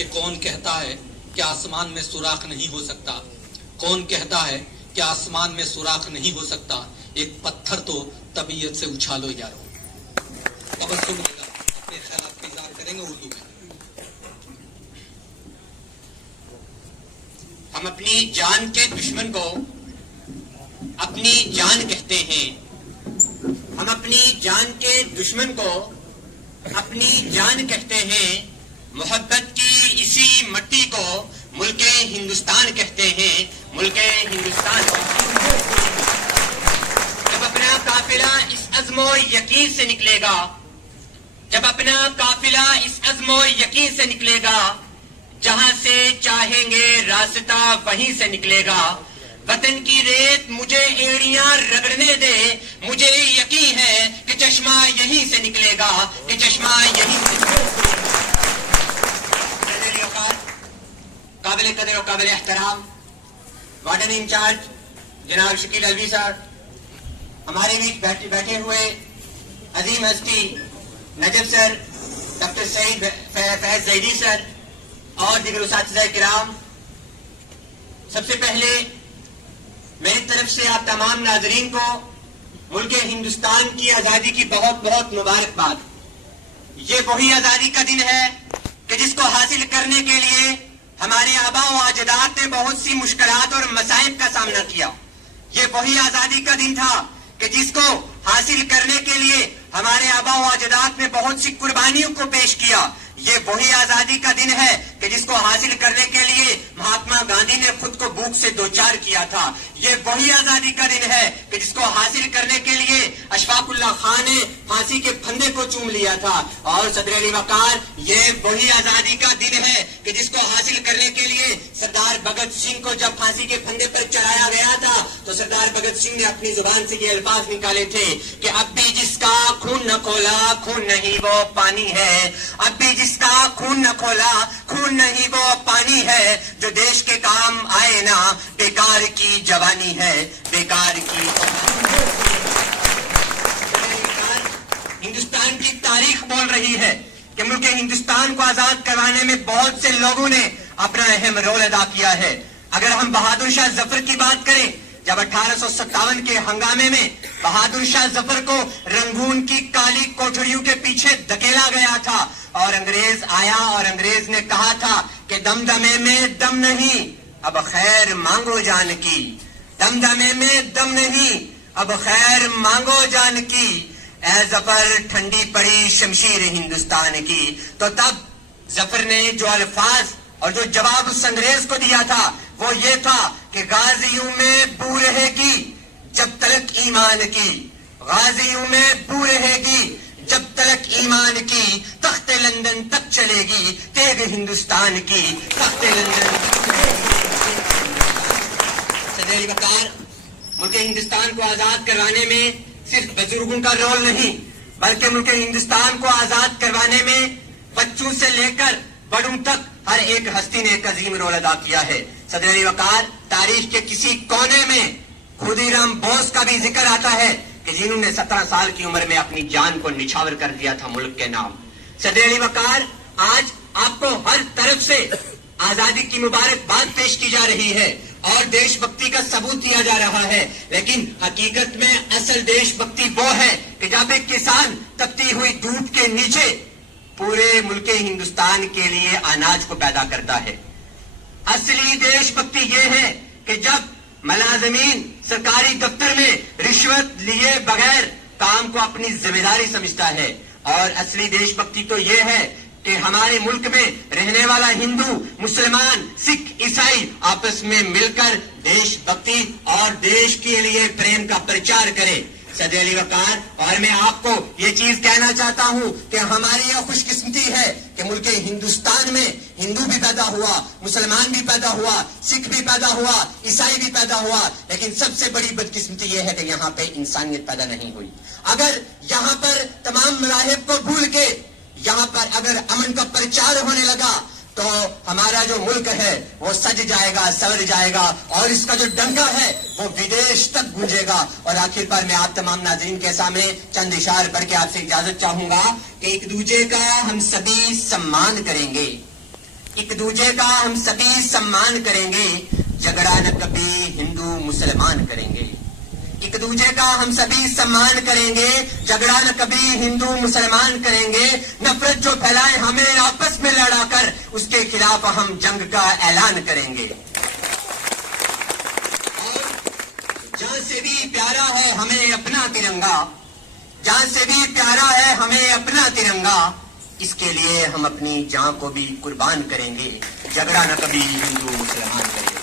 کہ کون کہتا ہے کہ آسمان میں سوراخ نہیں ہو سکتا؟ کون کہتا ہے کہ آسمان میں سوراخ نہیں ہو سکتا؟ ایک پتھر تو طبیعت سے اچھالو یارو. تبسم لے کر اپنے خیالات کا اظہار کریں گے اردو میں. ہم اپنی جان کے دشمن کو اپنی جان کہتے ہیں. ہم اپنی جان کے دشمن کو اپنی جان کہتے ہیں. محبت کی اسی مٹی کو ملک ہندوستان کہتے ہیں. ملک ہندوستان. جب اپنا قافلہ اس عزم و یقین سے نکلے گا، جب اپنا قافلہ اس عزم و یقین سے نکلے گا، جہاں سے چاہیں گے راستہ وہیں سے نکلے گا. وطن کی ریت مجھے ایڑیاں رگڑنے دے، مجھے یقین ہے کہ چشمہ یہیں سے نکلے گا، کہ چشمہ یہیں سے نکلے گا. قابل قدر و قابل احترام وارڈن انچارج جناب شکیل الوی صاحب، ہمارے بیچ بیٹھے ہوئے عظیم ہستی نجف سر، ڈاکٹر سعید فیض زیدی سر اور دیگر اساتذہ کرام، سب سے پہلے میری طرف سے آپ تمام ناظرین کو ملک ہندوستان کی آزادی کی بہت بہت مبارکباد. یہ وہی آزادی کا دن ہے کہ جس کو حاصل کرنے کے لیے ہمارے آبا و اجداد نے بہت سی مشکلات اور مصائب کا سامنا کیا. یہ وہی آزادی کا دن تھا کہ جس کو حاصل کرنے کے لیے ہمارے آبا و اجداد نے بہت سی قربانیوں کو پیش کیا. یہ وہی آزادی کا دن ہے کہ جس کو حاصل کرنے کے لیے مہاتما گاندھی نے خود کو بھوک سے دوچار کیا تھا. یہ وہی آزادی کا دن ہے کہ جس کو حاصل کرنے کے لیے اشفاق اللہ خان نے پھانسی کے پھندے کو چوم لیا تھا. اور صدر علی وقار، یہ وہی آزادی کا دن ہے کہ جس کو حاصل کرنے کے لیے سردار بھگت سنگھ کو جب پھانسی کے پھندے پر چڑھایا گیا تھا تو سردار بھگت سنگھ نے اپنی زبان سے یہ الفاظ نکالے تھے کہ اب بھی جس کا خون نہ کھولا خون نہیں وہ پانی ہے. اب بھی جس کا خون نہ کھولا خون نہیں وہ پانی ہے. جو دیش کے کام آئے نا بیکار کی جوانی ہے، بیکار کی. ہندوستان کی تاریخ بول رہی ہے کہ ملک ہندوستان کو آزاد کروانے میں بہت سے لوگوں نے اپنا اہم رول ادا کیا ہے. اگر ہم بہادر شاہ ظفر کی بات کریں، جب 1857 کے ہنگامے میں بہادر شاہ ظفر کو رنگون کی کالی کوٹھڑیوں کے پیچھے دھکیلا گیا تھا اور انگریز آیا اور انگریز نے کہا تھا کہ دمدمے میں دم نہیں، اب خیر مانگو جان کی. دمدمے میں دم نہیں، اب خیر مانگو جان کی. اے ظفر ٹھنڈی پڑی شمشیر ہندوستان کی. تو تب ظفر نے جو الفاظ اور جو جواب اس انگریز کو دیا تھا وہ یہ تھا کہ غازیوں میں بو رہے گی جب تلک ایمان کی. غازیوں میں بو رہے گی جب تلک ایمان کی. تخت لندن تک چلے گی تیغ ہندوستان کی. تخت لندن تک چلے گی. صدر علی وقار، ملک ہندوستان کو آزاد کروانے میں صرف بزرگوں کا رول نہیں بلکہ ملک ہندوستان کو آزاد کروانے میں بچوں سے لے کر بڑوں تک ہر ایک ہستی نے ایک عظیم رول ادا کیا ہے. صدر علی وقار، تاریخ کے کسی کونے میں خودی رام بوس کا بھی ذکر آتا ہے کہ جنہوں نے 17 سال کی عمر میں اپنی جان کو نچھاور کر دیا تھا ملک کے نام. صدر علی وقار، آج آپ کو ہر طرف سے آزادی کی مبارکباد پیش کی جا رہی ہے اور دیش بھکتی کا ثبوت دیا جا رہا ہے، لیکن حقیقت میں اصل دیش بھکتی وہ ہے کہ جب ایک کسان تپتی ہوئی دھوپ کے نیچے پورے ملک ہندوستان کے لیے اناج کو پیدا کرتا ہے. اصلی دیش بھکتی یہ ہے کہ جب ملازمین سرکاری دفتر میں رشوت لیے بغیر کام کو اپنی ذمہ داری سمجھتا ہے. اور اصلی دیش بھکتی تو یہ ہے کہ ہمارے ملک میں رہنے والا ہندو، مسلمان، سکھ، عیسائی آپس میں مل کر دیش بھکتی اور دیش کے لیے پریم کا پرچار کرے. صدر علی وقار، اور میں آپ کو یہ چیز کہنا چاہتا ہوں کہ ہماری یہ خوش قسمتی ہے کہ ملک ہندوستان میں ہندو بھی پیدا ہوا، مسلمان بھی پیدا ہوا، سکھ بھی پیدا ہوا، عیسائی بھی پیدا ہوا، لیکن سب سے بڑی بدقسمتی یہ ہے کہ یہاں پہ انسانیت پیدا نہیں ہوئی. اگر یہاں پر تمام مذاہب کو بھول کے یہاں پر اگر امن کا پرچار ہونے لگا تو ہمارا جو ملک ہے وہ سج جائے گا، سور جائے گا اور اس کا جو ڈنکا ہے وہ ودیش تک گونجے گا. اور آخر پر میں آپ تمام ناظرین کے سامنے چند اشعار پڑھ کے آپ سے اجازت چاہوں گا کہ ایک دوسرے کا ہم سبھی سمان کریں گے. ایک دوجے کا ہم سبھی سمان کریں گے, جھگڑا نہ کبھی ہندو مسلمان کریں گے. ایک دوجے کا ہم سبھی سمان کریں گے, جھگڑا نہ کبھی ہندو مسلمان کریں گے. نفرت جو پھیلائے ہمیں آپس میں لڑا کر, اس کے خلاف ہم جنگ کا اعلان کریں گے. اور جان سے بھی پیارا ہے ہمیں اپنا ترنگا, جان سے بھی پیارا ہے ہمیں اپنا ترنگا. اس کے لیے ہم اپنی جان کو بھی قربان کریں گے, جھگڑا نہ کبھی ہندو مسلمان کریں گے.